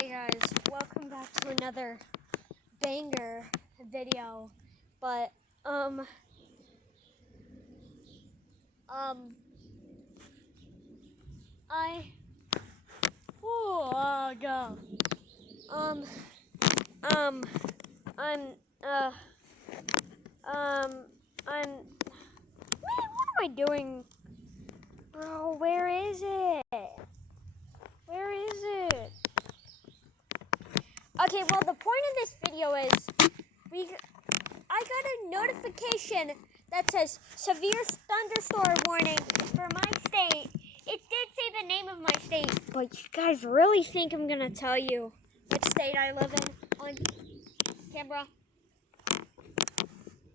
Hey guys, welcome back to another banger video. But I oh go um um I'm I'm what am I doing, bro? Where is it? Where is it? Okay, well, the point of this video is I got a notification that says severe thunderstorm warning for my state. It did say the name of my state, but you guys really think I'm gonna tell you which state I live in on camera?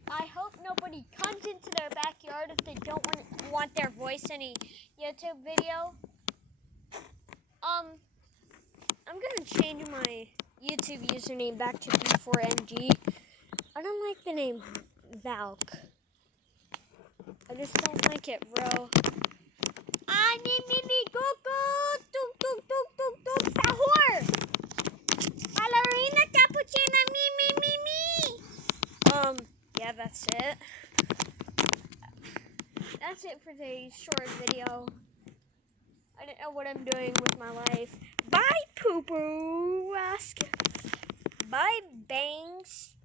I hope nobody comes into their backyard if they don't want their voice in a YouTube video. I'm gonna change my YouTube username back to B4MG. I don't like the name Valk. I just don't like it, bro. Me, go, tuk, sahur. Ballerina, cappuccino, me. Yeah, that's it. That's it for today's short video. I don't know what I'm doing with my life. Bye, poo-poo. Bye, bangs.